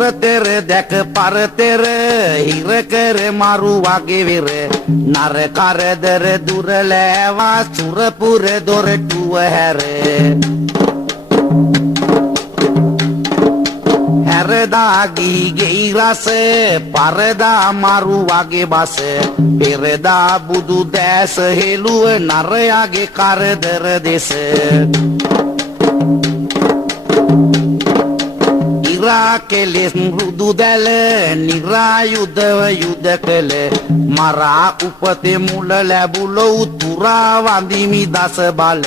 සුරතෙර දැක පරතෙර හිර කර මරු වගේ වෙර නර කරදර දුරලෑවා සුරපුර දොරටුව හැර හැරදා ගීගෙයි රස පරදා මරු වගේ බස පෙරදා බුදු දැස හෙළුව නරයාගේ කරදර දෙස ඉරා කෙලෙස් මෘදු දැල නිරායුධව යුද කළ මරා උපතේ මුල ලැබුල උතුරා වඳිමි දස බල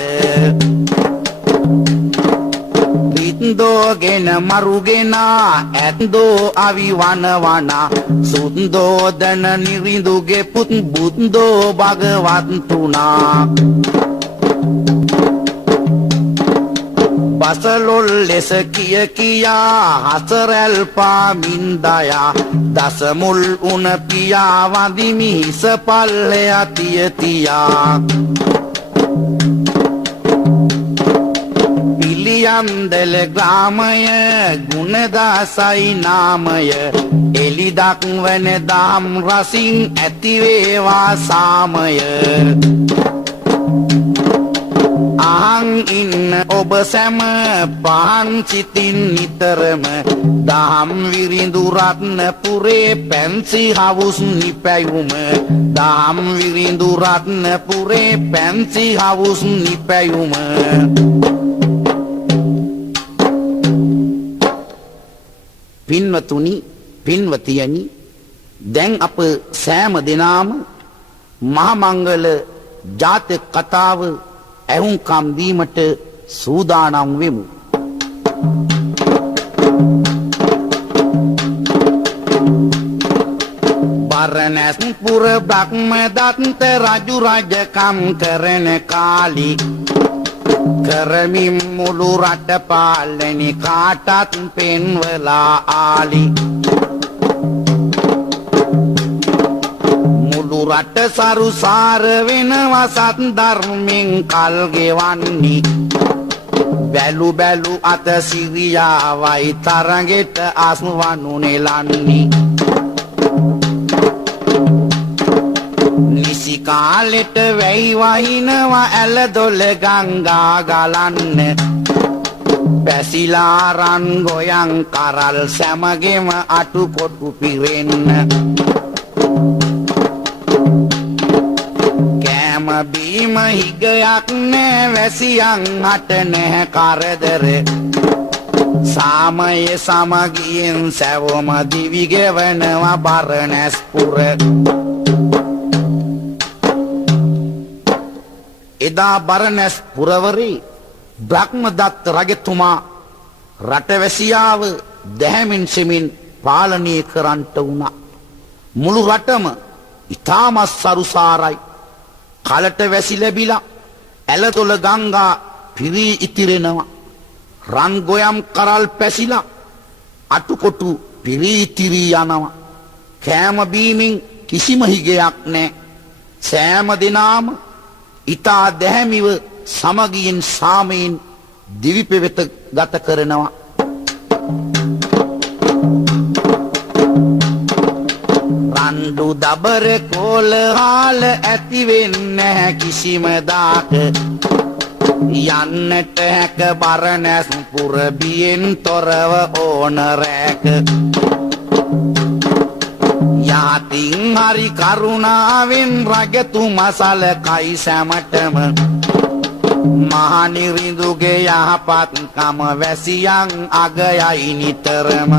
ින්දෝගෙන මරුගෙන ඇත්දෝ අවිවනවනා සුන්දෝදන නිරිඳුගේ පුත් බුද්දෝ භගවත්තුනා බසලොල් ලෙස කිය කියා හසරැල් පාමින්දයා දසමුල් උන පියා වඳිමි හිස පල්ලෙ අතිය තියා පිළියන්දල ග්‍රාමය ගුණදාසයි නාමය එලි දක්වන දහම් රසින් ඇතිවේවා සාමය අහං ඉන්න ඔබ සැම පහන් සිතින් නිතරම දහම් විරිඳු රත්නපුරේ පැන්සි හවුස් නිපැයුම දහම් විරිඳු රත්නපුරේ පැන්සි හවුස් නිපැයුම පින්වතුනි පින්වතියනි දැන් අප සෑම දිනාම මහමංගල ජාතක කතාව ඇහුම්කම් දීමට සූදානම් වෙමු. බරණැස් පුර බ්‍රහ්මදත්ත රජු රජකම් කරන කාලේ කරමින් මුළු රට පාලනි කාටත් පෙන්වලා ආලි මුළු රට සරුසාර වෙනවා සත් ධර්මෙන් කල් ගෙවන්නේ බැලු බැලු අත සිරියාවයි තරගෙට අස්වනු නෙලන්නේ නිසි කාලෙට වැයි වහිනවා ඇල දොල ගංගා ගලන්න පැසිලා රන් ගොයන් කරල් සැමගෙම අටු කොටු පිරෙන්න කෑම බීම හිගයක් නෑ වැසියන් හට නැහැ කරදර සාමය සමගියෙන් සැවොම දිවිගෙවනවා බරණැස් පුර එදා බරණැස් පුරවරේ බ්‍රහ්මදත්ත රජතුමා රටවැසියාව දැහැමින් සෙමින් පාලනය කරන්නට වුණා. මුළු රටම ඉතාමත් සරුසාරයි. කලට වැසි ලැබිලා ඇලදොල ගංගා පිරී ඉතිරෙනවා. රන් ගොයම් කරල් පැසිලා අටුකොටු පිරී ඉතිරී යනවා. කෑම බීමෙන් කිසිම හිගයක් නැහැ. සෑම දිනාම ඉතා දැහැමිව සමගියෙන් සාමයෙන් දිවි පෙවෙත ගත කරනවා. රණ්ඩු දබර කෝලහාල ඇතිවෙන්නේ කිසිම දාක යන්නට හැක බරණැස් පුර බියෙන් තොරව ඕන රැක යාතින් හරි කරුණාවෙන් රජතුමා සලකයි සැමටම මහනිරිඳුගේ යහපත්කම වැසියන් අගයයි නිතරම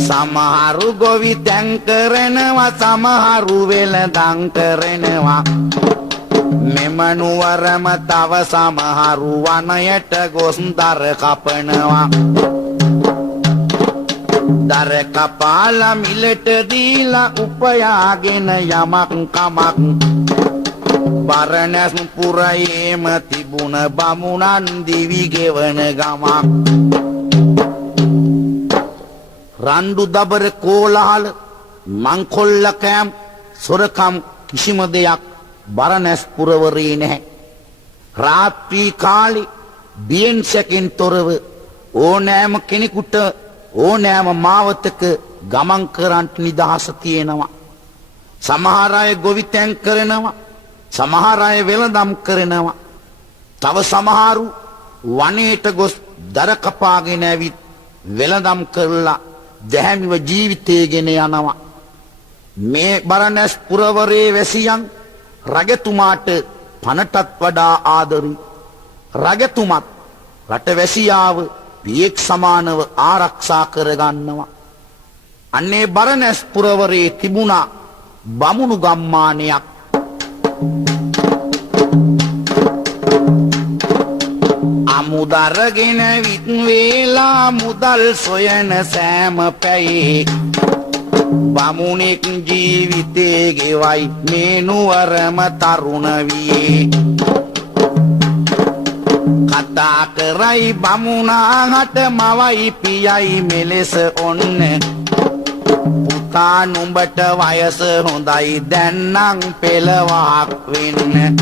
සමහරු ගොවි දැන් කරනවා සමහරු වෙළඳන් කරනවා මෙම නුවරම තව සමහරු වනයට ගොස් දර කපනවා දර කපාලා මිලට දීලා උපයාගෙන යමක් කමක් බරණැස් පුරයේම තිබුණ බමුණන් දිවි ගෙවන ගමක් රණ්ඩු දබර කෝලහල මංකොල්ල කෑම් සොරකම් කිසිම දෙයක් බරණැස් පුරවරේ නැහැ. රාත්‍රී කාලේ බියෙන් සැකෙන් තොරව ඕනෑම කෙනෙකුට ඕනෑම මාවතක ගමන් කරන්න නිදහස තියෙනවා. සමහර අය ගොවිතැන් කරනවා, සමහර අය වෙළඳම් කරනවා. තව සමහරු වනයේට ගොස් දර කපාගෙන ඇවිත් වෙළඳම් කරලා දැහැමිව ජීවිතය ගෙන යනවා. මේ බරණැස් පුරවරේ වැසියන් රජතුමාට පනටත් වඩා ආදරයි. රජතුමත් රටවැසියාව පියෙක් සමානව ආරක්ෂා කරගන්නවා. අන්නේ බරණැස් පුරවරේ තිබුණා බමුණු ගම්මානයක්. අමුදරගෙන විත් වේලා මුදල් සොයන සෑම පැයේ බමුණෙක් ජීවිතේ ගෙවයි මේ නුවරම තරුණ වියේ. කතා කරයි බමුණාට මවයි පියයි මෙලෙස ඔන්න පුතා නුඹට වයස හොඳයි දැන්නම් පෙළවක් වෙන්න.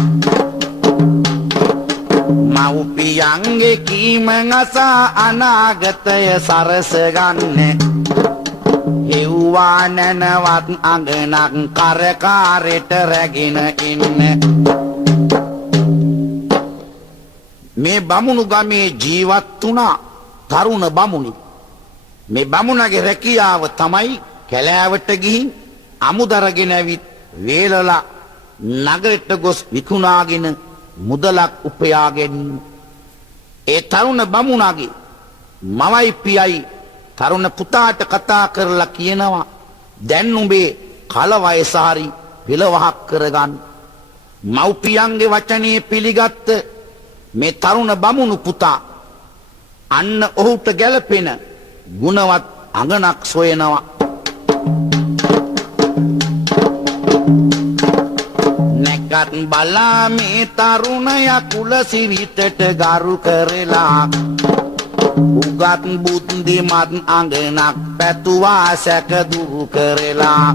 මව්පියන්ගේ කීම අසා අනාගතය සරස ගන්න. එව්වා නැනවත් අඟනක් කරකාරෙට රැගෙන ඉන්න. මේ බමුණු ගමේ ජීවත් වුණා තරුණ බමුණෙක්. මේ බමුණගේ රැකියාව තමයි කැලෑවට ගිහින් අමුදරගෙන ඇවිත් වේලලා නගරෙට ගොස් විකුණාගෙන මුදලක් උපයා ගැනීම. ඒ තරුණ බමුණගේ මවයි පියයි තරුණ පුතාට කතා කරලා කියනවා දැන් උඹේ කල වයස හරි පෙළවහක් කරගන්න. මව්පියන්ගේ වචනේ පිළිගත්ත මේ තරුණ බමුණු පුතා අන්න ඔහුට ගැලපෙන ගුණවත් අඟනක් සොයනවා. නැකත් බලා මේ තරුණයා කුල සිරිතට ගරු කරලා උගත් බුද්ධිමත් අඟනක් පැතුවා සැක දුරු කරලා.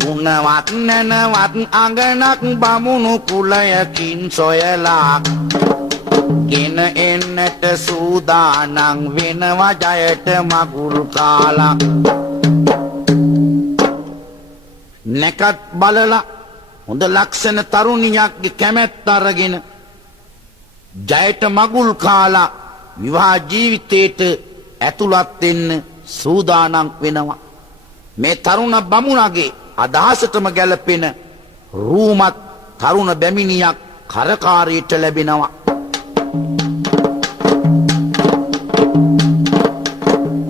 ගුණවත් නැනවත් අඟනක් බමුණු කුලයකින් සොයලා ගෙන එන්නට සූදානම් වෙනවා ජයට මගුල් කාලා. නැකත් බලලා හොඳ ලක්ෂණ තරුණියක්ගේ කැමැත්ත අරගෙන ජයට මගුල් කාලා විවාහ ජීවිතයට ඇතුළත් වෙන්න සූදානම් වෙනවා. මේ තරුණ බමුණගේ අදහසටම ගැලපෙන රූමත් තරුණ බැමිණියක් කරකාරයට ලැබෙනවා.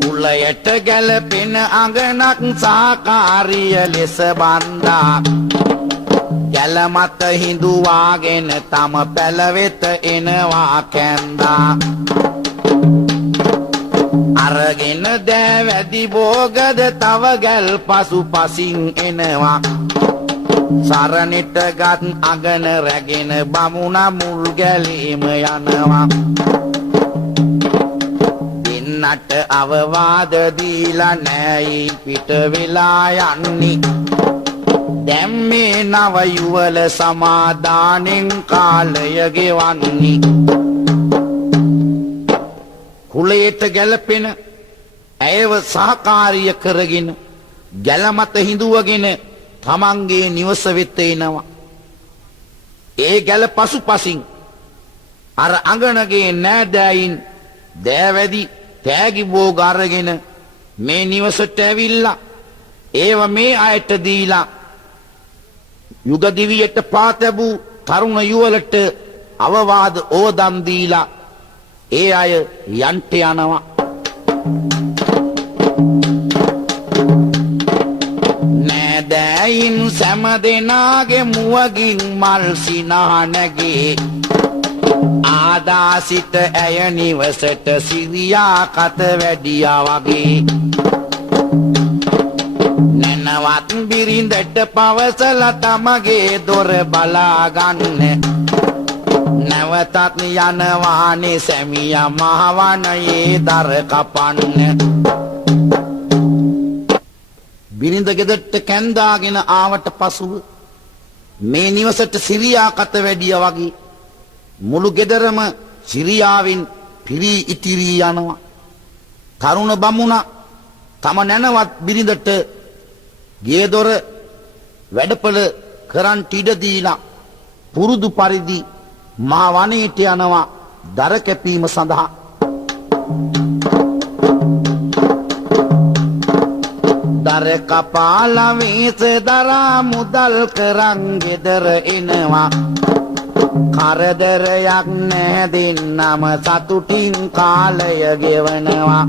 කුලයට ගැලපෙන අඟනක් සාකාරිය ලෙස බන්දා ගැල මත හිඳුවාගෙන තම පැලවෙත එනවා කැන්දා. අරගෙන දෑවැදි බෝගද තව ගැල් පසු පසින් එනවා. සරණෙට ගත් අඟන රැගෙන බමුණ මුල් ගැලීම යනවා. දෙන්නට අවවාද දීලා නෑයි පිට වෙලා යන්නේ. දැන් මේ නව යුවල සමාදානෙන් කාලය ගෙවන්නේ. කුලයට ගැලපෙන ඇයව සහකාරිය කරගෙන ගැල මත හිඳුවගෙන තමන්ගේ නිවස වෙත එනවා. ඒ ගැල පසුපසින් අර අඟනගේ නෑදෑයින් දෑවැදි තෑගි බෝග අරගෙන මේ නිවසට ඇවිල්ලා ඒව මේ අයට දීලා යුග දිවියට පා තැබූ තරුණ යුවලට අවවාද ඕදම් දීලා ඒ අය යන්ට යනවා. නෑදෑයින් සැම දෙනාගේ මුවගින් මල් සිනා නැගේ ආදාසිට ඇය නිවසට සිරියා කත වැඩියා වගේ. නැනවත් බිරිඳට පවසලා තමගේ දොර බලාගන්න නැවතත් යනවානේ සැමියා මහවනයේ දර කපන්න. බිරිඳ ගෙදරට කැන්දාගෙන ආවට පසුව මේ නිවසට සිරියා කත වැඩියා වගේ මුළු ගෙදරම චිරියාවෙන් පිරී ඉතිරී යනවා. තරුණ බමුණා තම නැනවත් බිරිඳට ගේ දොර වැඩපළ කරන්ට ඉඩ දීලා පුරුදු පරිදි මහ වනයේට යනවා දර කැපීම සඳහා. දර කපාලා වේස දරා මුදල් කරන් ගෙදර එනවා. කරදරයක් නැහැ දෙන්නම සතුටින් කාලය ගෙවනවා.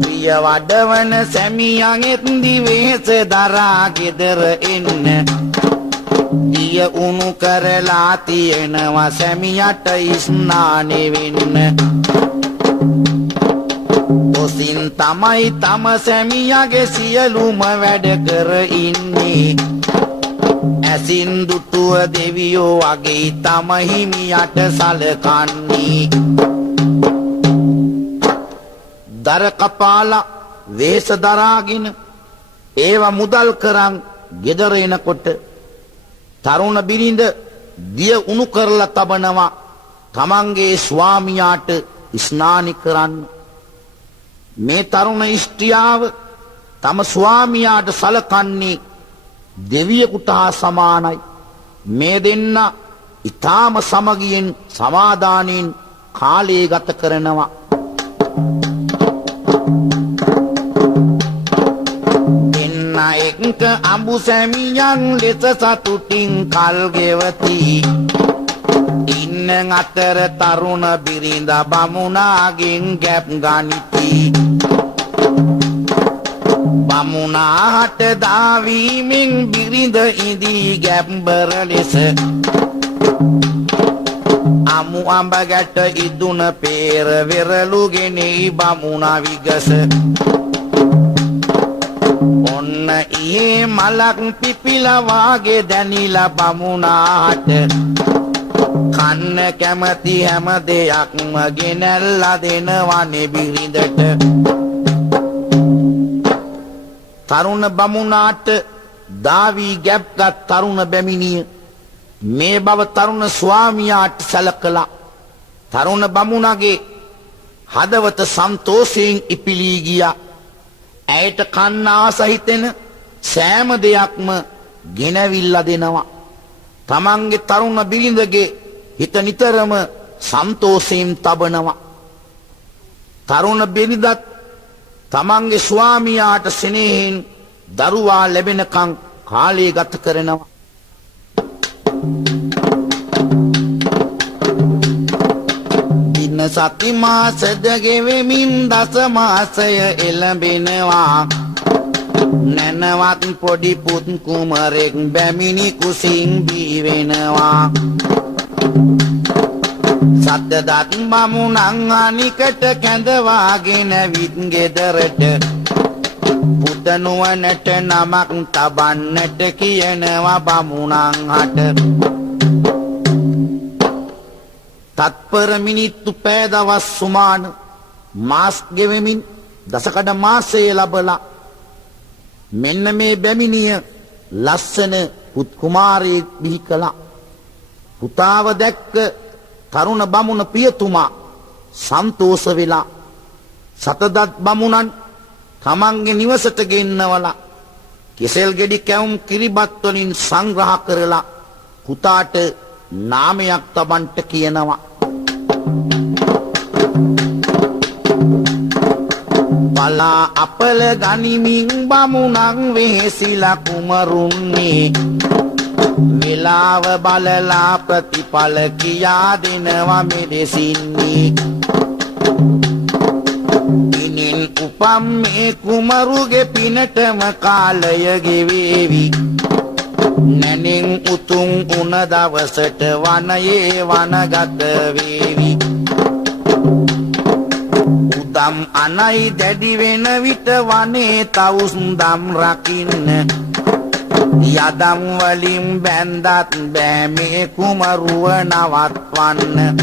ප්‍රිය වඩවන සැමියන්ෙත් දිවේස දරා ගෙදර එන්න. දිය උණු කරලා තියෙනවා සැමියට ස්නානෙ වෙන්න. ඔසින් තමයි තම සැමියගේ සියලුම වැඩ කර ඉන්නේ. ඇසින් දුටුව දෙවියෝ වගේ තම හිමියට සලකන්නේ. දර කපාලා වේස දරාගෙන ඒව මුදල් කරන් ගෙදර එනකොට තරුණ බිරිඳ දිය උණු කරලා තබනවා තමන්ගේ ස්වාමියාට ස්නානි කරන්න. මේ තරුණ ස්ත්‍රියව තම ස්වාමියාට සලකන්නේ දෙවියෙකුට හා සමානයි. මේ දෙන්න ඊටාම සමගියෙන් සමාදානයෙන් කාලය ගත කරනවා. දෙන්න එක්ක අඹු සැමියන් ලෙස සතුටින් කල් ගෙවති. ඉන්න අතර තරුණ බිරිඳ බමුණාගෙන් ගැප් ගනිති. බමුණාට දාවීමෙන් බිරිඳ ඉදී ගැම්බර ලෙස. අමු අඹ ගැට ඉදුන පේර වෙරළුගෙනයි බමුණා විගස. ඔන්න ඊයේ මලක් පිපිලා වාගේ දැනිලා බමුණාට කන්න කැමති හැම දෙයක්ම ගෙනල්ලා දෙනවනේ බිරිඳට. තරුණ බමුණාට දාවී ගැප්ගත් තරුණ බැමිණිය මේ බව තරුණ ස්වාමියාට සැලකලා තරුණ බමුණගේ හදවත සන්තෝෂයෙන් ඉපිලී ගියා. ඇයට කන්න ආස හිතෙන සෑම දෙයක්ම ගෙනවිල්ලා දෙනවා. තමන්ගේ තරුණ බිරිඳගේ හිත නිතරම සන්තෝෂයෙන් තබනවා. තරුණ බිරිඳත් තමන්ගේ ස්වාමියාට සෙනෙහෙන් දරුවා ලැබෙනකන් කාලය ගත කරනවා. දින සති මාසද ගෙවෙමින් දස මාසය එළඹෙනවා. නැනවත් පොඩි පුත් කුමරෙක් බැමිණි කුසින් බී වෙනවා. සද්දදත් බමුණන් අනිකට කැඳවාගෙන විත් ගෙදරට පුතනුවනට නමක් තබන්නට කියනවා බමුණන් හට. තත්පර මිනිත්තු පෑ දවස් සුමාන මාස් ගෙවෙමින් දසකඩ මාසය ලබලා මෙන්න මේ බැමිණිය ලස්සන පුත් කුමාරයෙක් බිහි කළා. පුතාව දැක්ක තරුණ බමුණ පියතුමා සන්තෝෂ වෙලා සතදත් බමුණන් තමන්ගේ නිවසට ගෙන්නවලා කෙසෙල් ගෙඩි කැවුම් කිරිබත් වලින් සංග්‍රහ කරලා පුතාට නාමයක් තබන්ට කියනවා. බලා අපල ගනිමින් බමුණන් වෙහෙසිලා කුමරුන්නේ. වෙලාව බලලා ප්‍රතිඵල කියා දෙනවා මෙදෙසින්නේ. ඉනින් උපම් මේ කුමරුගේ පිනටම කාලය ගෙවේවි. නැනින් උතුම් උන දවසට වනයේ වනගත වේවි. උදම් අනයි දැඩි වෙන විට වනේ තවුස් දම් රකින්න. යදම් වලින් බැන්දත් බෑ මේ කුමරුව නවත්වන්න.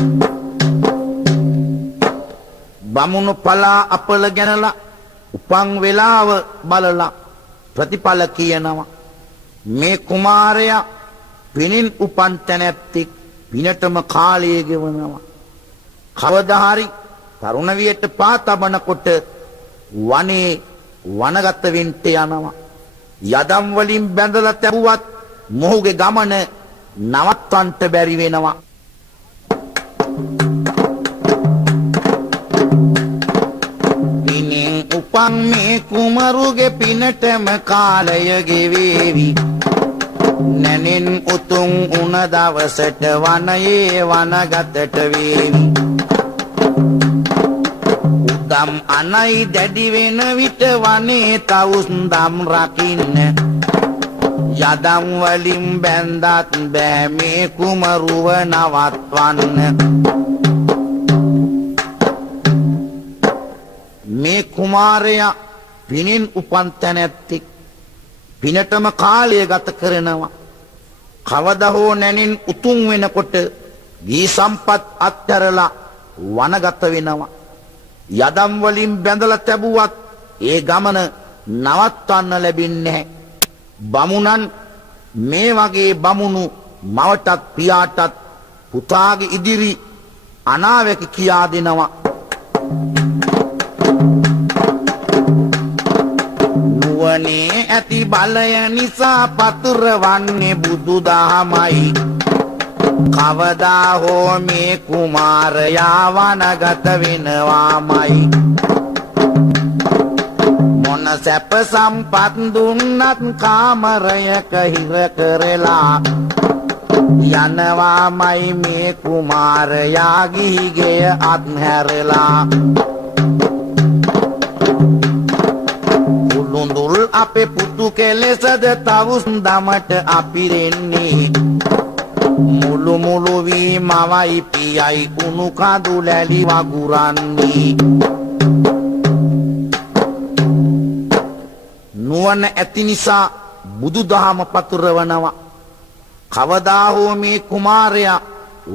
බමුණු පලා අපල ගැනලා උපන් වෙලාව බලලා ප්‍රතිඵල කියනවා. මේ කුමාරයා පිනින් උපන් තැනැත්තෙක් පිනටම කාලය ගෙවනවා. කවදා හරි තරුණ වියට පා තබනකොට වනේ වනගත වෙන්න යනවා. යදම් වලින් බැඳලා තැබුවත් මොහුගේ ගමන නවත්වන්න බැරි වෙනවා. පිනෙන් උපන් මේ කුමරුගේ පිනටම කාලය ගෙවේවි. නැනෙන් උතුම් උන දවසට වනයේ වනගතට වේවි. උදම් අනයි දැඩි වෙන විට වනේ තවුස් දම් රකින්න. යදම් වලින් බැඳත් බෑ මේ කුමරුව නවත්වන්න. මේ කුමාරයා පිනෙන් උපන් තැනැත්තෙක්. පිනටම කාලය ගත කරනවා. කවදා හෝ නැනින් උතුම් වෙනකොට ගී සම්පත් අත්හැරලා වනගත වෙනවා. යදම් වලින් බැඳලා තැබුවත් ඒ ගමන නවත්වන්න ලැබෙන්නේ නැහැ. බමුණන් මේ වගේ බමුණු මවටත් පියාටත් පුතාගේ ඉදිරි අනාවැකි කියා දෙනවා. නුවණේ ඇති බලය නිසා පතුරවන්නේ බුදුදහමයි. කවදා හෝ මේ කුමාරයා වනගත වෙනවාමයි. මොන සැප සම්පත් දුන්නත් කාමරයක හිර කරලා යනවාමයි මේ කුමාරයා ගිහිගෙය අත්හැරලා. උළුඳුල් අපේ පුතු කෙලෙසද තවුස් දමට අපිරෙන්නේ. මුළු මුළු වී මවයි පියයි උණු කඳු ලැලි වගුරන්නේ. නුවණ ඇති නිසා බුදුදහම පතුරවනවා. කවදා හෝ මේ කුමාරයා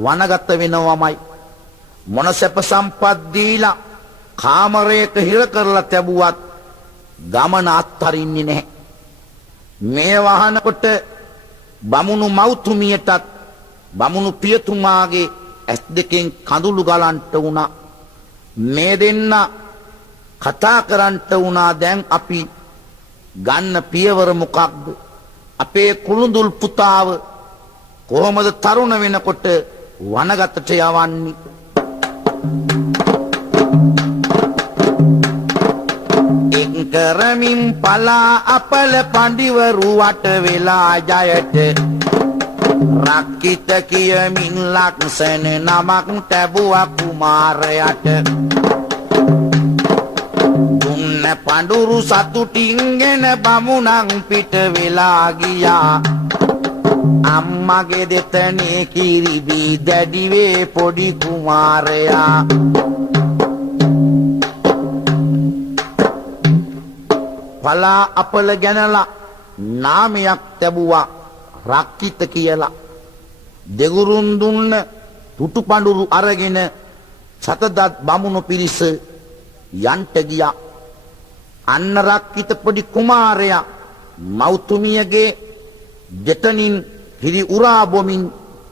වනගත වෙනවමයි. මොන සැප සම්පත් දීලා කාමරයක හිර කරලා තැබුවත් ගමන අත්හරින්නේ නැහැ. මේ වහනකොට බමුණු මව්තුමියටත් බමුණු පියතුමාගේ ඇස් දෙකෙන් කඳුළු ගලන්ට වුණා. මේ දෙන්න කතා කරන්ට වුණා. දැන් අපි ගන්න පියවර මොකක්ද? අපේ කුළුඳුල් පුතාව කොහොමද තරුණ වෙනකොට වනගතට යවන්නේ? කරමින් පලා අපල පඬිවරු වට වෙලා ජයට රක්කිත කියමින් ලක්ෂණ නමක් තැබුවා කුමාරයට. දුන්න පඬුරු සතුටින්ගෙන බමුණන් පිට වෙලා ගියා. අම්මගේ දෙතනේ කිරිබී දැඩිවේ පොඩි කුමාරයා. පලා අපල ගැනලා නාමයක් තැබුවා රක්කිත කියලා. දෙගුරුන් දුන්න තුටු පඬුරු අරගෙන සතදත් බමුණු පිරිස යන්ට ගියා. අන්න රක්කිත පොඩි කුමාරයා මෞතුමියගේ දෙතනින් හිරි උරා බොමින්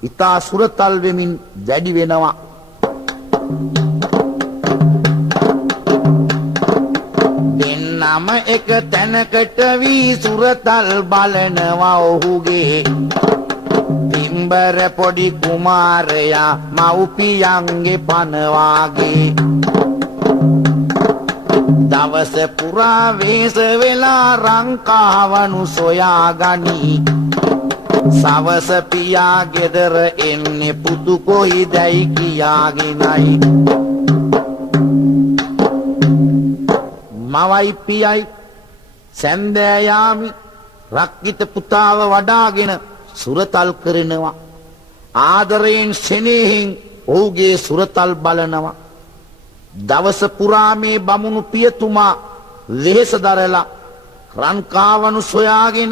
ඉතා සුරතල් වෙමින් වැඩි වෙනවා. දෙන්නම එක තැනකට වී සුරතල් බලනවා ඔහුගේ. පිම්බර පොඩි කුමාරයා මව්පියන්ගේ පනවාගේ. දවස පුරා වේස වෙලා රංකාවනු සොයා ගනී. සවස පියා ගෙදර එන්නේ පුතු කොයිදැයි කියාගෙනයි. මවයි පියයි සැන්දෑයාමි රක්කිත පුතාව වඩාගෙන සුරතල් කරනවා. ආදරයෙන් සෙනෙහෙන් ඔහුගේ සුරතල් බලනවා. දවස පුරා මේ බමුණු පියතුමා වෙහෙස දරලා රන්කාවනු සොයාගෙන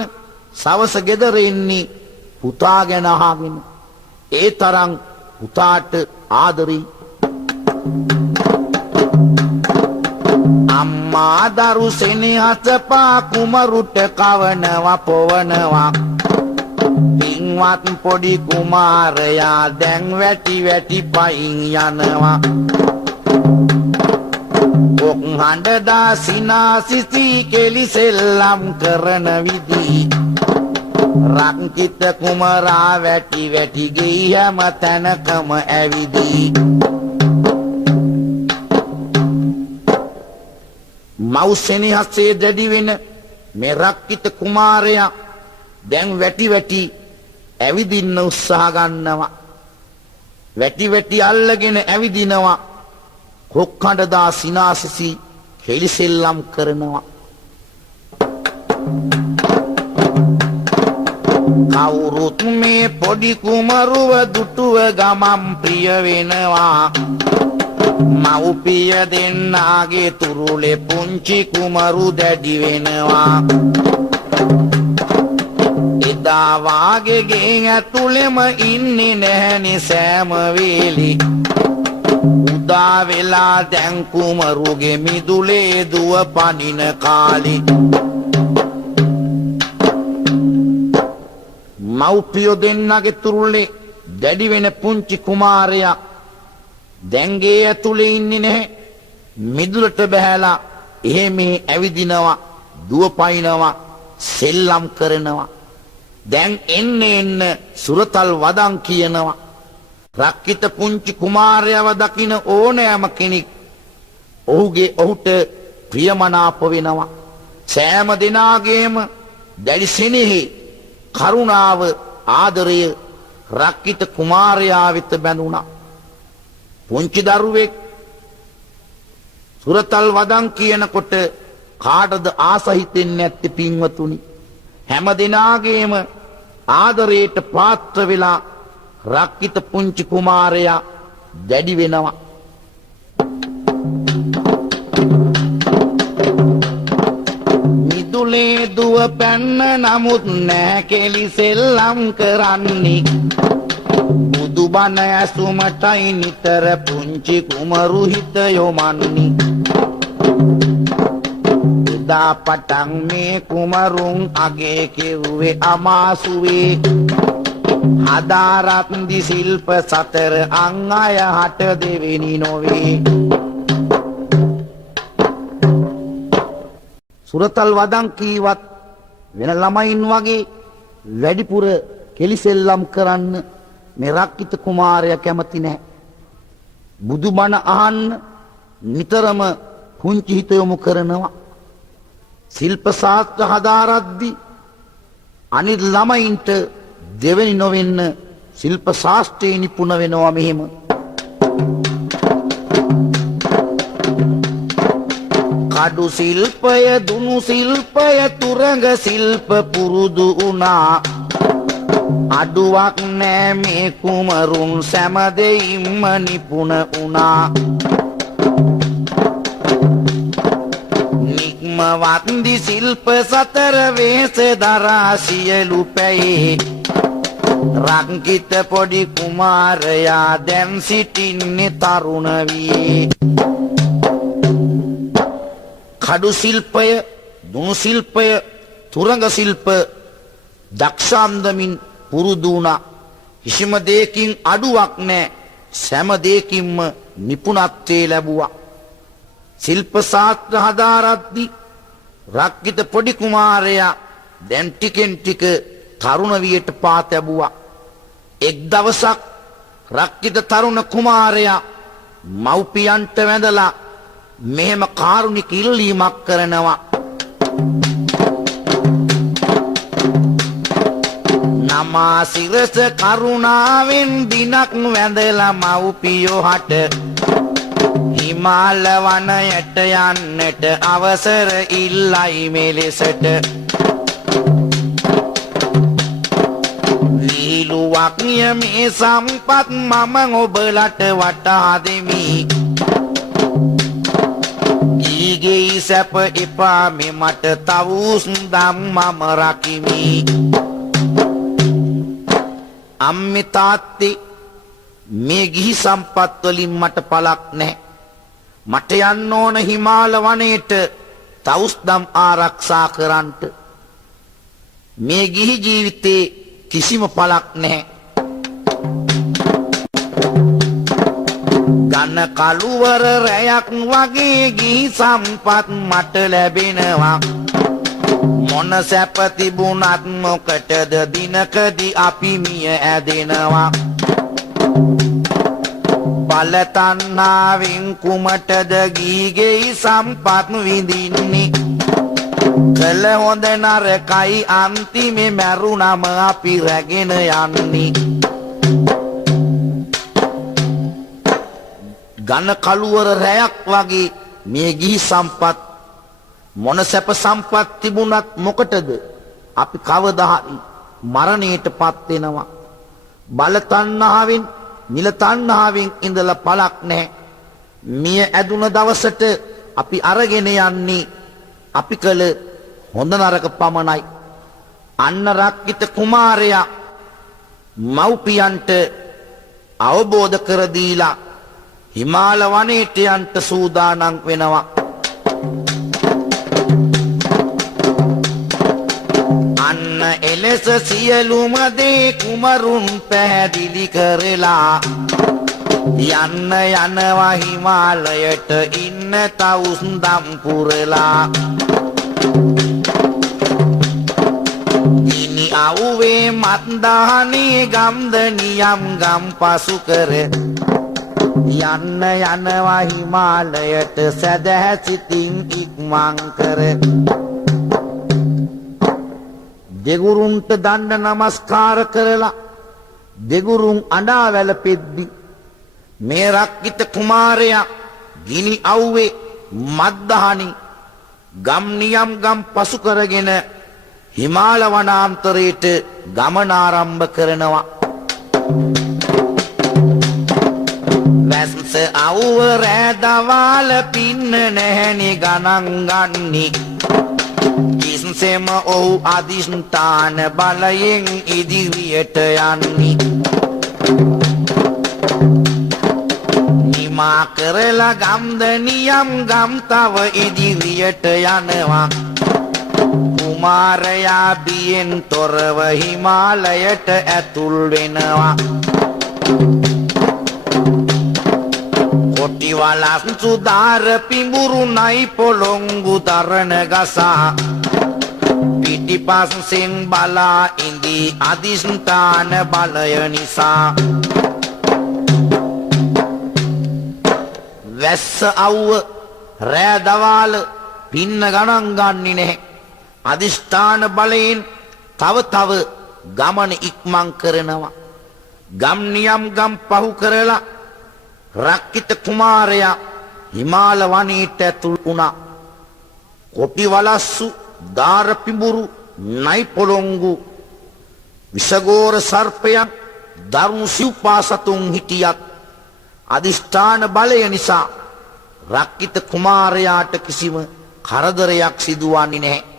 සවස ගෙදර එන්නේ පුතා ගැන අහගෙන. ඒ තරම් පුතාට ආදරෙයි. අම්මා දරු සෙනෙහස පා කුමරුට කවනවා පොවනවා. පින් පින්වත් පොඩි කුමාරයා දැන් වැටි වැටි පයින් යනවා ඔක් හඬදා සිනාසිසි කෙලිසෙල්ලම් කරන විදී රක්කිත කුමරා වැටි වැටි ගිය හැම තැනකම ඇවිදී මෞසෙනි හස්සේ දැඩි වෙන මේ රක්කිත කුමාරයා දැන් වැටි වැටි ඇවිදින්න උත්සාහ ගන්නවා වැටි වැටි අල්ලගෙන ඇවිදිනවා කොක්කඩදා සිනාසිසි කෙලිසෙල්ලම් කරනවා කවුරුත් මේ පොඩි කුමරුව දුටුව ගමම් ප්‍රිය වෙනවා මව්පිය දෙන්නාගේ තුරුලේ පුංචි කුමරු දැඩි වෙනවා එදා වාගේ ගෙන් ඇතුළෙම ඉන්නේ නැහැනේ සෑම වේලි උදා වෙලා දැන් කුමරුගේ මිදුලේ දුව පනින කාලි මව්පියෝ දෙන්නගේ තුරුලේ දැඩි වෙන පුංචි කුමාරයා දැන් ගේ ඇතුලේ ඉන්නේ නැහැ මිදුලට බහැලා එහෙම ඇවිදිනවා දුව පනිනවා සෙල්ලම් කරනවා දැන් එන්න සුරතල් වදන් කියනවා රක්කිත පුංචි කුමාරයව දකින ඕනෑම කෙනෙක් ඔහුට ප්‍රියමනාප වෙනවා සෑම දිනාගේම දැඩි සෙනෙහි කරුණාව ආදරය රක්කිත කුමාරයා වෙත බැඳුණා පුංචි දරුවෙක් සුරතල් වදන් කියනකොට කාටද ආස හිතෙන්නේ නැත්තේ පින්වතුනි හැම දිනාගේම ආදරයට පාත්‍ර වෙලා රක්කිත පුංචි කුමාරයා දැඩි වෙනවා මිදුලේ දුව පැන්න නමුත් නෑ කෙලිසෙල්ලම් කරන්නේ බුදුබණ ඇසුමටයි නිතර පුංචි කුමරු හිත යොමන්නේ එදා පටන් මේ කුමරුන් අගේ කෙරුවේ අමාසුවේ හදාරත්දි ශිල්ප සතර අං අය හට දෙවෙනි නොවේ සුරතල් වදන් කීවත් වෙන ළමයින් වගේ වැඩිපුර කෙලිසෙල්ලම් කරන්න මේ රක්කිත කුමාරයා කැමති නැහැ බුදුබණ අහන්න නිතරම පුංචි හිත යොමු කරනවා ශිල්ප ශාස්ත්‍ර හදාරද්දි අනිත් ළමයින්ට දෙවෙනි නොවෙන්න ශිල්ප ශාස්ත්‍රයේ නිපුණ වෙනවා මෙහෙම කඩු ශිල්පය දුනු ශිල්පය තුරංග ශිල්ප පුරුදු වුණා අඩුවක් නෑ මේ කුමරුන් සෑම දෙයින්ම නිපුණ වුණා නික්මවත්දි ශිල්ප සතර වේස දරා සියලු පැයේ රක්කිත පොඩි කුමාරයා දැන් සිටින්නේ තරුණ වියේ කඩු ශිල්පය දුනු ශිල්පය තුරංග ශිල්ප දක්ෂාන්දමින් පුරුදු වුණා කිසිම දෙයකින් අඩුවක් නැහැ සෑම දෙයකින්ම නිපුණත්වයේ ලැබුවා ශිල්ප ශාස්ත්‍ර හදාරද්දි රක්කිත පොඩි කුමාරයා දැන් ටිකෙන් ටික තරුණ වියට පා තැබුවා එක් දවසක් රක්කිත තරුණ කුමාරයා මව්පියන්ට වැඳලා මෙහෙම කාරුණික ඉල්ලීමක් කරනවා නමා සිරස කරුණාවෙන් දිනක් වැඳලා මව්පියෝ හට හිමාල වනයට යන්නට අවසර ඉල්ලයි මෙලෙසට විහිළුවක් මේ සම්පත් මම ඔබලට වටහා දෙමි ගීගෙයි සැප එපා මේ මට තවුස් දම් මම රකිමි අම්මේ තාත්තේ මේ ගිහි සම්පත් වලින් මට පළක් නැහැ මට යන්න ඕන හිමාල වනයේට තවුස් දම් ආරක්ෂා කරන්නට මේ ගිහි ජීවිතේ කිසිම පළක් නැහැ. ගන්න කළුවර රැයක් වගේ ගිහි සම්පත් මට ලැබෙනවා. මොන සැප තිබුණත් මොකටද දිනකදී අපි මිය ඇදෙනවා. බල තණ්හාවෙන් කුමටද ගීගෙයි සම්පත් විඳින්නේ. කළ හොඳ නරකයි අන්තිමේ මැරුණම අපි රැගෙන යන්නේ. ගන්න කළුවර රැයක් වගේ මේ ගිහි සම්පත් මොන සැප සම්පත් තිබුණත් මොකටද අපි කවදා හරි මරණයටපත් වෙනවා. බල තණ්හාවෙන් නිල තණ්හාවෙන් ඉඳලා පළක් නැහැ. මිය ඇදුන දවසට අපි අරගෙන යන්නේ අපි කළ හොඳ නරක පමණයි. අන්න රක්කිත කුමාරයා මව්පියන්ට අවබෝධ කර දීලා හිමාල වනයේට යන්න සූදානම් වෙනවා. අන්න එලෙස සියලුම දේ කුමරුන් පැහැදිලි කරලා යන්න යනවා හිමාලයට ඉන්න තවුස්දම් පුරලා. ඉනි අවුවේ මත්දාහනේ ගම්ද නියම් ගම් පසු කර යන්න යනවා හිමාලයට සැදැහැ සිතින් ඉක්මන් කර. දෙගුරුන්ට දණ්ඩ නමස්කාර කරලා දෙගුරුන් අඬා වැළපෙද්දි මේ රක්කිත කුමාරයා ගිනි අවුවේ මද්දහණි ගම් නියම් ගම් පසු කරගෙන හිමාල වනාන්තරයට ගමන ආරම්භ කරනවා. වැස්ස අවුව රෑ දවාල පින්න නැහැනි ගණන් ගන්නේ. කිසිසේම ඔහු අදිෂ්ඨාන බලයෙන් ඉදිරියට යන්නේ. නිමා කරලා ගම්ද නියම් ගම් තව ඉදිරියට යනවා. කුමාරයා බියෙන් තොරව හිමාලයට ඇතුල් වෙනවා. කොටි වලස් සුදාර පිඹුරු නයි පොළොංගු දරන ගසා පිටිපස්සෙන් බලා ඉඳී අදිෂ්ඨාන බලය නිසා. වැස්ස අවුව රෑ දවාල පින්න ගණන් ගන්නේ නැහැ. අදිෂ්ඨාන බලයෙන් තව ගමන ඉක්මන් කරනවා. ගම් නියම් ගම් පහු කරලා රක්කිත කුමාරයා හිමාල වනයේට ඇතුල් වුණා. කොටි වලස්සු දාර පිඹුරු නයි පොළොංගු විසගෝර සර්පයන් දරුණු සිව්පාසතුන් හිටියත් අදිෂ්ඨාන බලය නිසා රක්කිත කුමාරයාට කිසිම කරදරයක් සිදුවන්නේ නැහැ.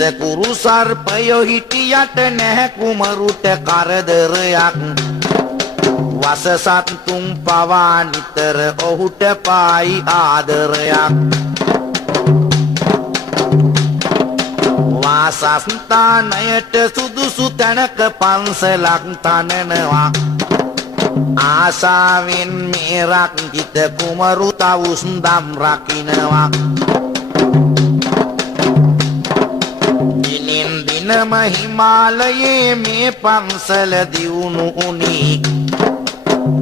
විසකුරු සර්පයෝ හිටියට නැහැ කුමරුට කරදරයක්. වසසත්තුන් පවා නිතර ඔහුට පායි ආදරයක්. වාසස්ථානයට සුදුසු තැනක පන්සලක් තනනවා. ආසාවෙන් මේ රක්කිත කුමරු තවුස්දම් රකින්නවා. දිනෙන් දිනම හිමාලයේ මේ පන්සල දියුණු වුණේ.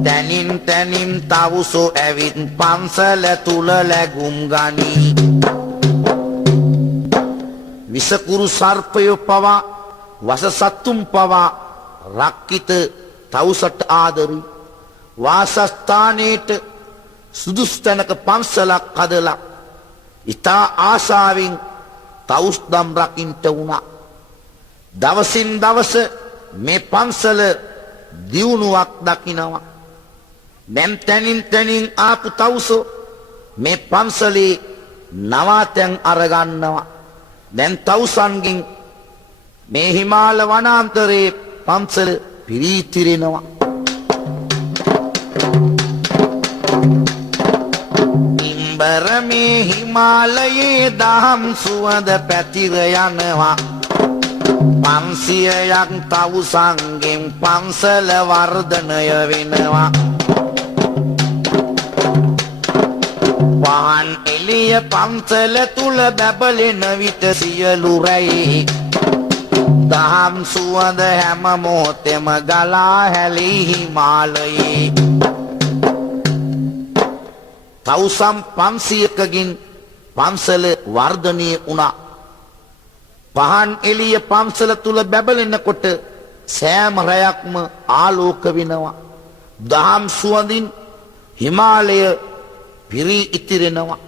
තැනින් තැනින් තවුසෝ ඇවිත් පන්සල තුල ලැබුම් ගනී. විසකුරු සර්පයෝ පවා වසසත්තුන් පවා රක්කිත තවුසට ආදරි. වාසස්ථානයේට සුදුසු තැනක පන්සලක් හදලා ඉතා ආශාවෙන් තවුස්දම් රකින්ට වුණා. දවසින් දවස මේ පන්සල දියුණුවක් දකිනවා. දැන් තැනින් තැනින් ආපු තවුසෝ මේ පන්සලේ නවාතැන් අරගන්නවා. දැන් තවුසන්ගෙන් මේ හිමාල වනාන්තරයේ පන්සල පිරීතිරෙනවා. පින්බර මේ හිමාලයේ දහම් සුවඳ පැතිර යනවා 500ක් තවුසන්ගෙන් පන්සල වර්ධනය වෙනවා පහන් එළිය පන්සල තුල බබලෙන විට සියලු රැයි දහම් සුවඳ හැම මොහොතෙම ගලා හැලී හිමාලයේ තවුසම් 500කකින් පන්සල වර්ධනය වුණා පහන් එළිය පන්සල තුල බබලෙනකොට සෑම රැයක්ම ආලෝක වෙනවා දහම් සුවඳින් හිමාලය පිරී ඉතිරෙනවා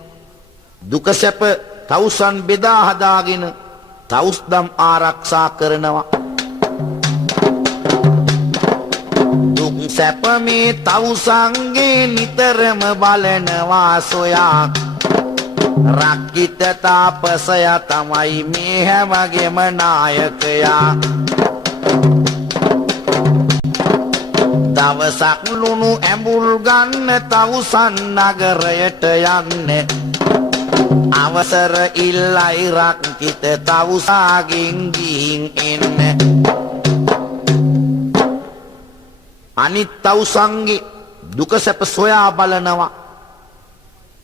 දුක සැප තවුසන් බෙදා හදාගෙන තවුස්දම් ආරක්ෂා කරනවා දුක් සැප මේ තවුසන්ගේ නිතරම බලනවා සොයා රක්කිත තාපසයා තමයි මේ හැමගේම නායකයා දවසක් ලුණු ඇඹුල් ගන්න තවුසන් නගරයට යන්නේ අවසර ඉල්ලයි රක්කිත තවුසාගෙන් ගිහින් එන්න අනිත් තවුසන්ගේ දුක සැප සොයා බලනවා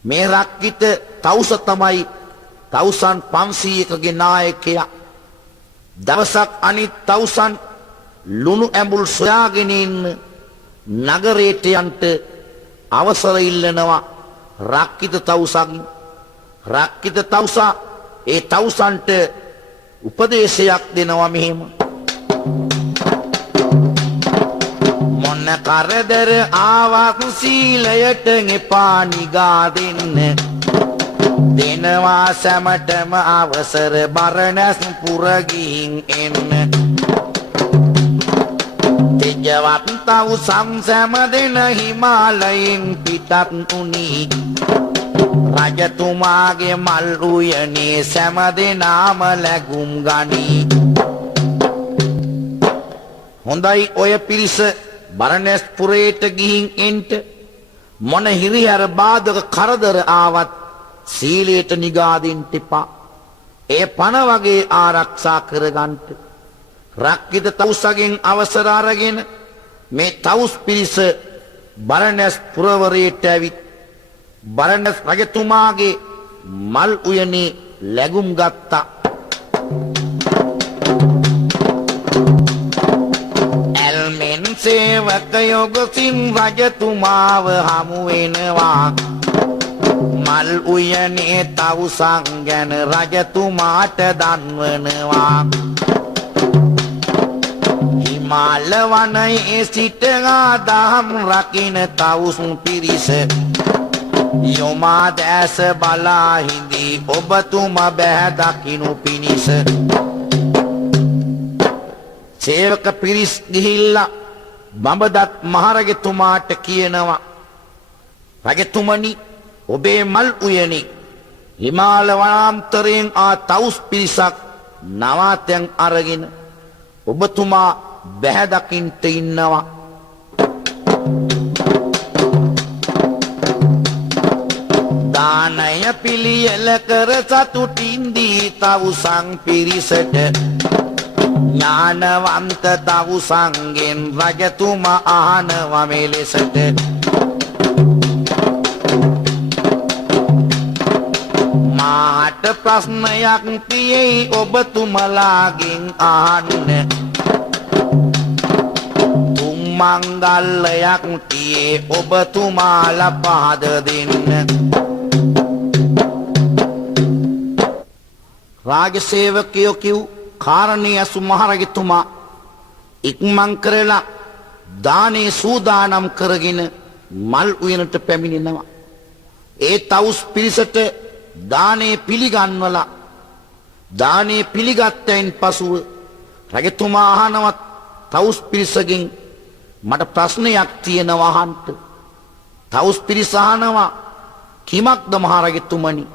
මේ රක්කිත තවුස තමයි තවුසන් 500කගේ නායකයා දවසක් අනිත් තවුසන් ලුණු ඇඹුල් සොයාගෙන ඉන්න නගරයට යන්ට අවසර ඉල්ලනවා රක්කිත තවුසන් රක්කිත තවුසා ඒ තවුසන්ට උපදේශයක් දෙනවා මෙහෙම මොන කරදර ආවක් සීලයට එපා නිගා දෙන්න දෙනවා සැමටම අවසර බරණැස් පුර ගිහින් එන්න තෙජවත් තවුසන් සැම දෙන හිමාලයෙන් පිටත් උනී රජතුමාගේ මල් උයනේ සැම දෙනාම ලැබුම් ගනී හොඳයි ඔය පිරිස බරණැස් පුරේට ගිහින් එන්ට මොන හිරිහැර බාධක කරදර ආවත් සීලයට නිගා දෙන්න එපා ඒ පණ වගේ ආරක්ෂා කරගන්නට රක්කිත තවුසගෙන් අවසර අරගෙන මේ තවුස් පිරිස බරණැස් පුරවරයට ඇවිත් බරණැස් රජතුමාගේ මල් උයනේ ලැබුම් ගත්තා ඇල්මෙන් සේවකයෝ ගොසින් රජතුමාව හමු වෙනවා මල් උයනේ තවුසන් ගැන රජතුමාට දන්වනවා හිමාල වනයේ සිට ආදහම් රකින්න තවුස් පිරිස යොමා දැස බලා හිඳී ඔබතුමා බෑ දකින්නු පිනිස සේවක පිරිස් ගිහිල්ලා බඹදත් මහරජතුමාට කියනවා රජතුමනි ඔබේ මල් උයනේ හිමාල වනාන්තරයෙන් ආ තවුස් පිරිසක් නවාතැන් අරගෙන ඔබතුමා බෑ දකින්ට ඉන්නවා දානය පිළියෙල කර සතුටින් දී තවුසන් පිරිසට ඥානවන්ත තවුසන්ගෙන් රජතුමා අහනවා මෙලෙසට මාට ප්‍රශ්නයක් තියෙයි ඔබතුමලාගෙන් අහන්න තුන් මංගල්‍යයක් තියේ ඔබතුමාලා පහද දෙන්න රාජසේවකයෝ කිව් කාරණේ අසු මහරජතුමා ඉක්මන් කරලා දානේ සූදානම් කරගෙන මල් උයනට පැමිණෙනවා ඒ තවුස් පිරිසට දානේ පිළිගන්වලා දානේ පිළිගත්තයින් පසුව රජතුමා අහනවා තවුස් පිරිසගෙන් මට ප්‍රශ්නයක් තියෙනවා අහන්න තවුස් පිරිස අහනවා කිමක්ද මහරජතුමනි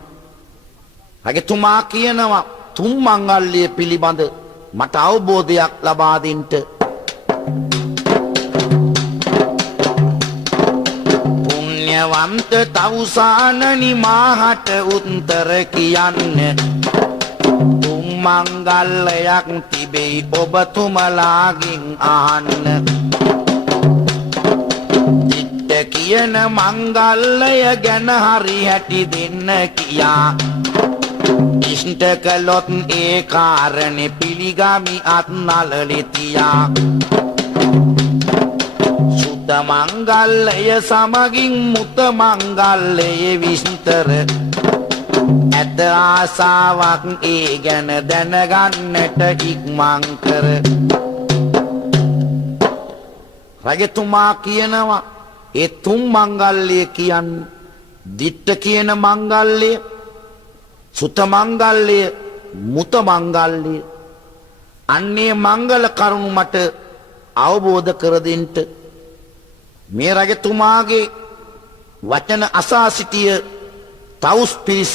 රජතුමා කියනවා තුන් මංගල්‍ය පිළිබඳ මට අවබෝධයක් ලබා දෙන්න ගුණවන්ත තවුසානනි මාහට උත්තර කියන්න තුන් මංගල්‍යයක් තිබෙයි ඔබතුමලාගෙන් අහන්න දිට්ඨ කියන මංගල්‍ය ගැන හරි හැටි දෙන්න කියා ඉෂ්ට කළොත් ඒ කාරණේ පිළිගමි අත් නලලිතියා සුත මංගල්‍ය සමගින් මුත මංගල්‍යයේ විස්තර ඇත ආසාවක් ඒ ගැන දැනගන්නට ඉක්මන් කර රජතුමා කියනවා ඒ තුන් මංගල්‍ය කියන්නේ දිට්ඨ කියන මංගල්‍ය සුත මංගල්‍ය මුත මංගල්‍ය අන්නේ මංගල කරුණු මට අවබෝධ කර දෙන්න මේ රජතුමාගේ වචන අසා සිටිය තවුස් පිරිස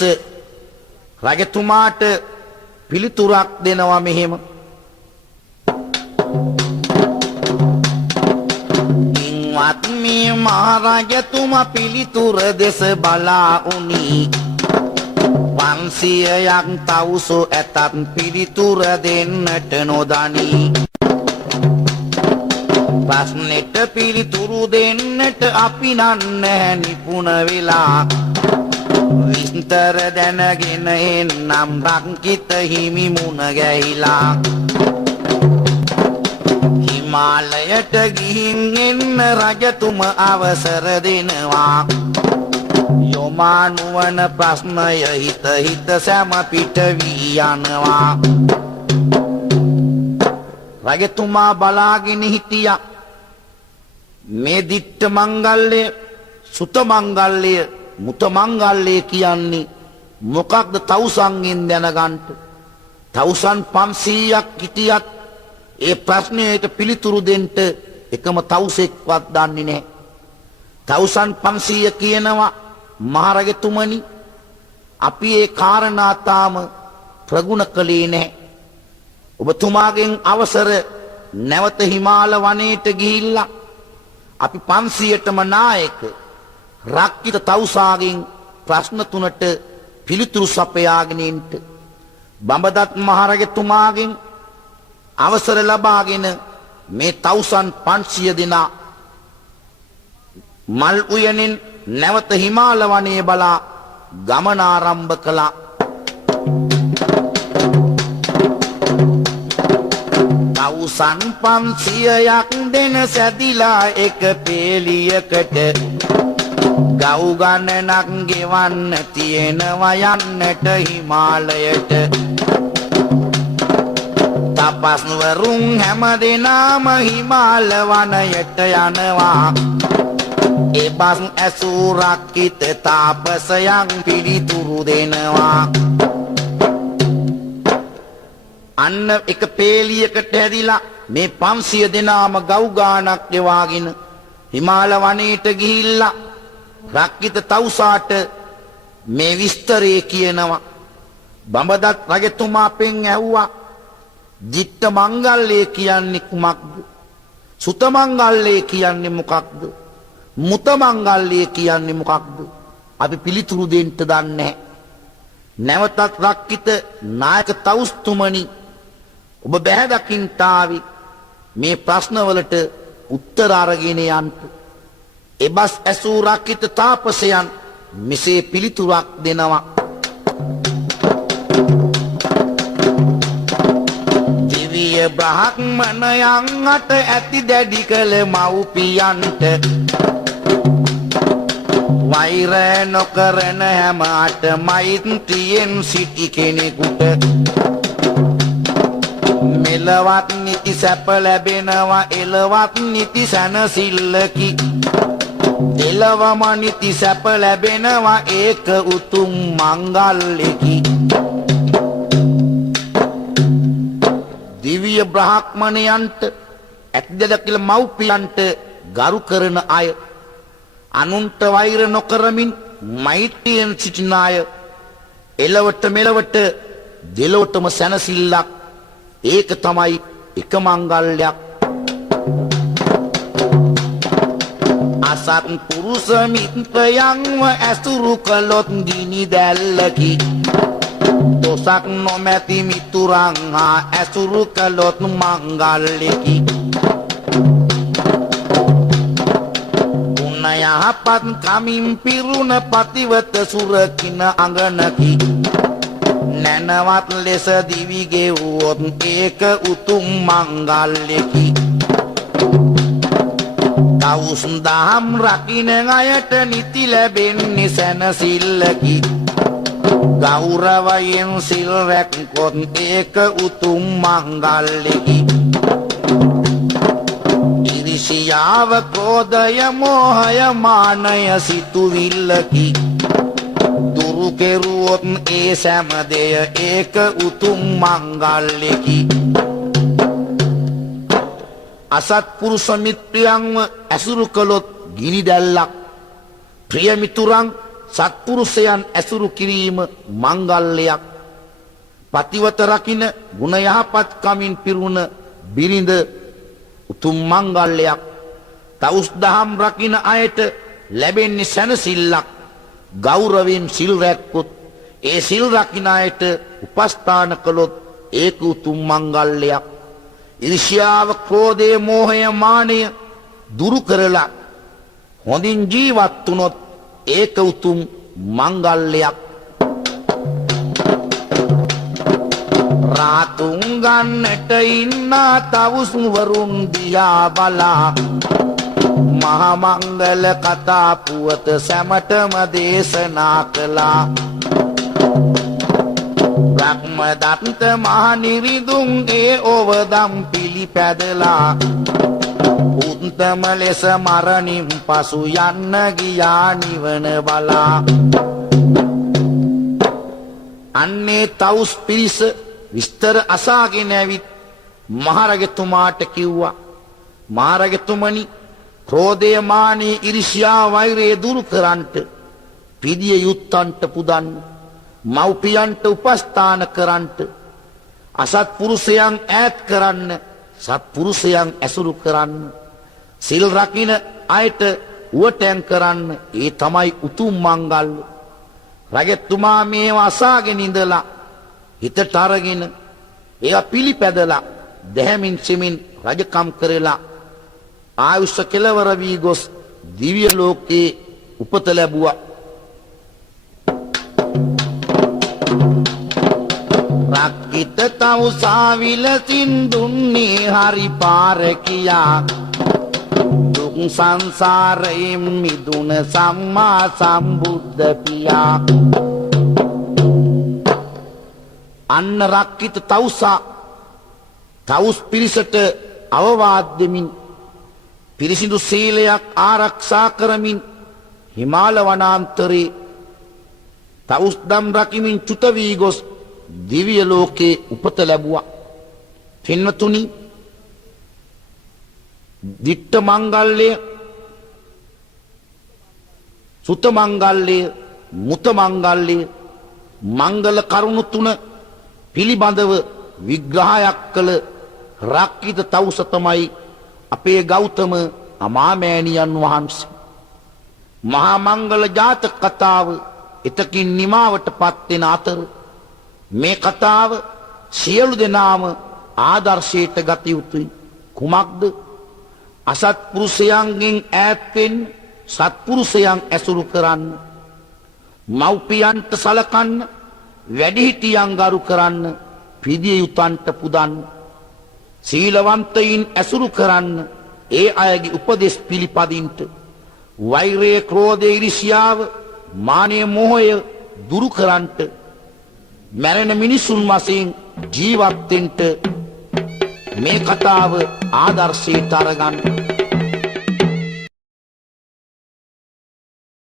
රජතුමාට පිළිතුරක් දෙනවා මෙහෙම ඉන්වත් මේ මහරජතුමා පිළිතුර දෙස බලා උනි 500ක් තවුසෝ ඇතත් පිළිතුර දෙන්නට නොදනී ප්‍රශ්නෙට පිළිතුරු දෙන්නට අපි නන්නේ නිපුණ වෙලා විස්තර දැනගෙන එන්නම් රක්කිත හිමි මුණ ගැහිලා හිමාලයට ගිහින් එන්න රජතුම අවසර දෙනවා යොමානුවන ප්‍රශ්නය හිත හිත සැම පිට වී යනවා රජතුමා බලාගෙන හිටියා මේ දිට්ඨ මංගල්‍ය සුත මංගල්‍ය මුත මංගල්‍ය කියන්නේ මොකක්ද තවුසන්ගෙන් දැනගන්න තවුසන් 500ක් හිටියත් ඒ ප්‍රශ්නයට පිළිතුරු දෙන්න එකම තවුසෙක්වත් දන්නේ නැහැ තවුසන් 500 කියනවා මහරජතුමනි අපි ඒ කාරණා තාම ප්‍රගුණ කළේ නැහැ ඔබතුමාගෙන් අවසර නැවත හිමාල වනයේට ගිහිල්ලා අපි 500ටම නායක රක්කිත තවුසාගෙන් ප්‍රශ්න තුනට පිළිතුරු සපයාගෙන ඉන්න බඹදත් මහරජතුමාගෙන් අවසර ලබාගෙන මේ තවුසන් 500 දෙනා මල් උයනින් නැවත හිමාල වනයේ බලා ගමන ආරම්භ කළා තවුසන් 500ක් දෙන සැදිලා එක පේලියකට ගව් ගණනක් ගෙවන්න තියෙනවා යන්නට හිමාලයට තපස්වරුන් හැමදෙනාම හිමාල වනයට යනවා ඒ බස් ඇසූ රක්කිත තාපසයන් පිළිතුරු දෙනවා අන්න එක පේලියකට හැදිලා මේ 500 දෙනාම ගව් ගානක් ගෙවාගෙන හිමාල වනයේට ගිහිල්ලා රක්කිත තවුසාට මේ විස්තරය කියනවා බඹදත් රජතුමා පෙන් ඇහුවා දිට්ඨ මංගල්‍ය කියන්නේ කුමක්ද සුත මංගල්‍ය කියන්නේ මොකක්ද මුත මංගල්‍ය කියන්නේ මොකක්ද අපි පිළිතුරු දෙන්න දන්නේ නැවතත් රක්කිත නායක තවුස්තුමනි ඔබ බැහැ දකින්ට ආවි මේ ප්‍රශ්නවලට උත්තර අරගෙන යන්න එබස් ඇසූ රක්කිත තාපසයන් මෙසේ පිළිතුරක් දෙනවා දිව්‍ය බ්‍රහ්මණයන් අට ඇති දැඩි කළ මව්පියන්ට වෛර නොකරන හැමට මෛත්‍රියෙන් සිටි කෙනෙකුට මෙලවත් නිති සැප ලැබෙනවා එලවත් නිති සැනසිල්ලකි එලවම නිති සැප ලැබෙනවා ඒක උතුම් මංගල්‍යකි දිව්‍ය බ්‍රාහ්මණයන්ට ඇතිදද කියලා මව්පියන්ට ගරු කරන අය අනුන්ට වෛර නොකරමින් මෛත්‍රියෙන් සිටින අය එලවට මෙලවට දෙලොවටම සැනසෙල්ලක් ඒක තමයි එක මංගල්‍යයක් අසත් පුරුෂ මිත්‍රයන්ව ඇසුරු කළොත් ගිනි දැල්ලකි දොසක් නොමැති මිතුරන් හා ඇසුරු කළොත් මංගල්‍යකි ගුණ යහපත් කමින් පිරුණ පතිවත සුරකින අඟනකි නැනවත් ලෙස දිවි ගෙවුවොත් ඒක උතුම් මංගල්‍යකි තවුස් දහම් රකින්න අයට නිති ලැබෙන්නේ සැනසෙල්ලකි ගෞරවයෙන් සිල් රැක්කොත් ඒක උතුම් මංගල්‍යකි ඉරිසියාව ක්‍රෝධය මෝහය මානය සිතුවිල්ලකි දුරු කෙරුවොත් ඒ සෑම දෙය ඒක උතුම් මංගල්‍යකි අසත්පුරුෂ මිත්‍රයන්ව ඇසුරු කළොත් ගිනි දැල්ලක් ප්‍රිය මිතුරන් සත්පුරුෂයන් ඇසුරු කිරීම මංගල්‍යයක් පතිවත රකින්න ගුණ යහපත් කමින් පිරුණ බිරිඳ උතුම් මංගල්‍යයක් තවුස් දහම් රකින්න අයට ලැබෙන්නේ සැනසෙල්ලක් ගෞරවයෙන් සිල් රැක්කොත් ඒ සිල් රකින්න අයට උපස්ථාන කළොත් ඒක උතුම් මංගල්‍යයක් ඉරිෂ්‍යාව ක්‍රෝධය මෝහය මානය දුරු කරලා හොඳින් ජීවත් වුණොත් ඒක උතුම් මංගල්‍යයක් රාතුන් ගන්නට ඉන්නා තවුස් වරුන් දිහා බලා මහා මංගල කතා පුවත සැමටම දේශනා කළා බ්‍රහ්මදත්ත මහනිරිඳුන් ඒ ඔවදම් පිළිපැදලා උත්තම ලෙස මරණින් පසු යන්න ගියා නිවන බලා අන්නේ තවුස් පිරිස විස්තර අසාගෙන ඇවිත් මහරජතුමාට කිව්වා මහරජතුමනි ක්‍රෝධය මානය ඉරිෂ්‍යා වෛරය දුරු කරන්ට පිදිය යුත්තන්ට පුදන්න මව්පියන්ට උපස්ථාන කරන්ට අසත්පුරුෂයන් ඈත් කරන්න සත්පුරුෂයන් ඇසුරු කරන්න සිල් රකින්න අයට උවටැන් කරන්න ඒ තමයි උතුම් මංගල්‍ය රජතුමා මේවා අසාගෙන ඉඳලා හිතට අරගෙන ඒවා පිළිපැදලා දැහැමින් සෙමින් රජකම් කරලා ආයුෂ කෙලවර වී ගොස් දිව්‍ය ලෝකේ උපත ලැබුවා රක්කිත තවුසා විලසින් දුන්නේ හරි පාර කියා දුක් සංසාරයෙන් මිදුන සම්මා සම්බුද්ධ පියා අන්න රක්කිත තවුසා තවුස් පිරිසට අවවාද දෙමින් පිරිසිදු සීලයක් ආරක්ෂා කරමින් හිමාල වනාන්තරේ තවුස් දම් රකිමින් චුත වී ගොස් දිව්‍ය ලෝකේ උපත ලැබුවා පින්වතුනි දිට්ඨ මංගල්‍ය සුත මංගල්‍ය මුත මංගල්‍ය මංගල කරුණු තුන පිළිබඳව විග්‍රහයක් කළ රක්කිත තවුස තමයි අපේ ගෞතම අමාමෑණියන් වහන්සේ මහා මංගල ජාතක කතාව එතකින් නිමාවට පත් වෙන අතර මේ කතාව සියලු දෙනාම ආදර්ශයට ගත යුතුයි කුමක්ද අසත්පුරුෂයන්ගෙන් ඈත් වෙන්න සත්පුරුෂයන් ඇසුරු කරන්න මව්පියන්ට සලකන්න වැඩිහිටියන් ගරු කරන්න පිදිය යුතන්ට පුදන්න සීලවන්තයින් ඇසුරු කරන්න ඒ අයගේ උපදෙස් පිළිපදින්ට වෛරය ක්‍රෝධය ඉරිසියාව මානය මෝහය දුරු කරන්නට මැරෙන මිනිසුන් වශයෙන් ජීවත් වෙන්න මේ කතාව ආදර්ශයට අරගන්න